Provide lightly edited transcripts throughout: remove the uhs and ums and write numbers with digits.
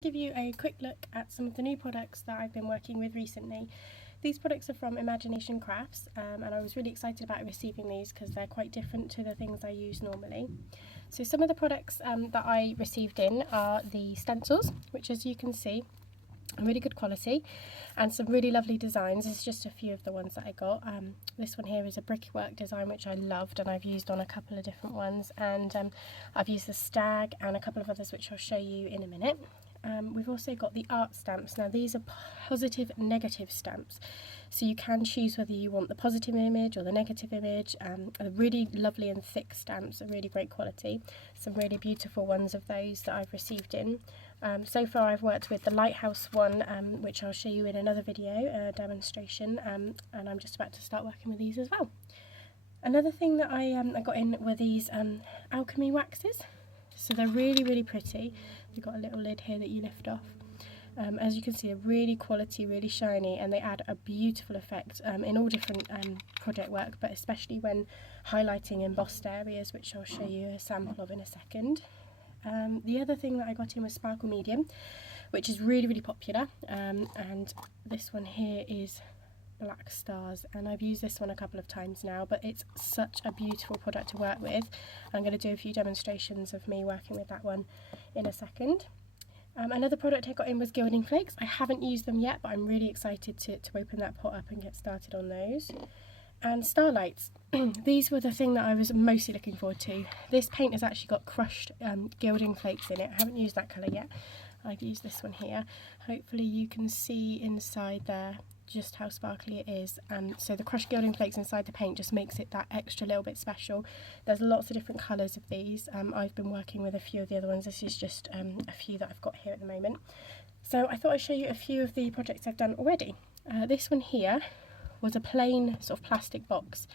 Give you a quick look at some of the new products that I've been working with recently. These products are from Imagination Crafts, and I was really excited about receiving these because they're quite different to the things I use normally. So some of the products that I received in are the stencils, which, as you can see, are really good quality and some really lovely designs. This is just a few of the ones that I got. This one here is a brickwork design which I loved, and I've used on a couple of different ones, and I've used the stag and a couple of others which I'll show you in a minute. We've also got the art stamps. Now these are positive negative stamps, so you can choose whether you want the positive image or the negative image. Are really lovely and thick stamps, are really great quality. Some really beautiful ones of those that I've received in. So far I've worked with the lighthouse one, which I'll show you in another video, demonstration, and I'm just about to start working with these as well. Another thing that I got in were these alchemy waxes. So they're really pretty. They've got a little lid here that you lift off. As you can see, they're really quality, really shiny, and they add a beautiful effect in all different project work, but especially when highlighting embossed areas, which I'll show you a sample of in a second. The other thing that I got in was sparkle medium, which is really popular, and this one here is black stars, and I've used this one a couple of times now, but it's such a beautiful product to work with. I'm going to do a few demonstrations of me working with that one in a second. Another product I got in was gilding flakes. I haven't used them yet, but I'm really excited to open that pot up and get started on those. And starlights. These were the thing that I was mostly looking forward to. This paint has actually got crushed gilding flakes in it. I haven't used that colour yet. I've used this one here. Hopefully you can see inside there just how sparkly it is, and so the crushed gilding flakes inside the paint just makes it that extra little bit special. There's lots of different colours of these. I've been working with a few of the other ones. This is just a few that I've got here at the moment. So I thought I'd show you a few of the projects I've done already. This one here was a plain sort of plastic box.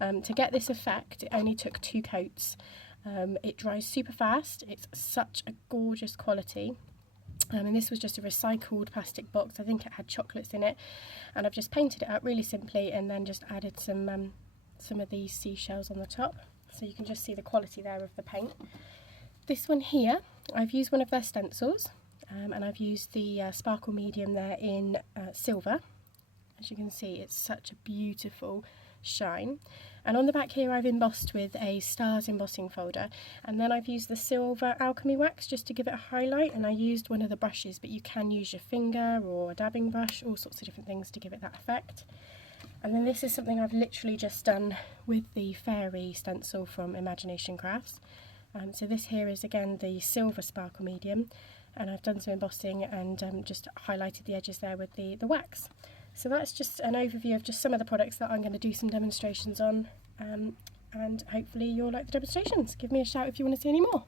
To get this effect, it only took 2 coats. It dries super fast. It's such a gorgeous quality. And this was just a recycled plastic box. I think it had chocolates in it, and I've just painted it up really simply and then just added some of these seashells on the top, so you can just see the quality there of the paint. This one here, I've used one of their stencils, and I've used the sparkle medium there in silver. As you can see, it's such a beautiful shine, and on the back here I've embossed with a stars embossing folder, and then I've used the silver alchemy wax just to give it a highlight, and I used one of the brushes, but you can use your finger or a dabbing brush, all sorts of different things to give it that effect. And then this is something I've literally just done with the fairy stencil from Imagination Crafts. So this here is again the silver sparkle medium, and I've done some embossing and just highlighted the edges there with the wax. So that's just an overview of just some of the products that I'm going to do some demonstrations on, and hopefully you'll like the demonstrations. Give me a shout if you want to see any more.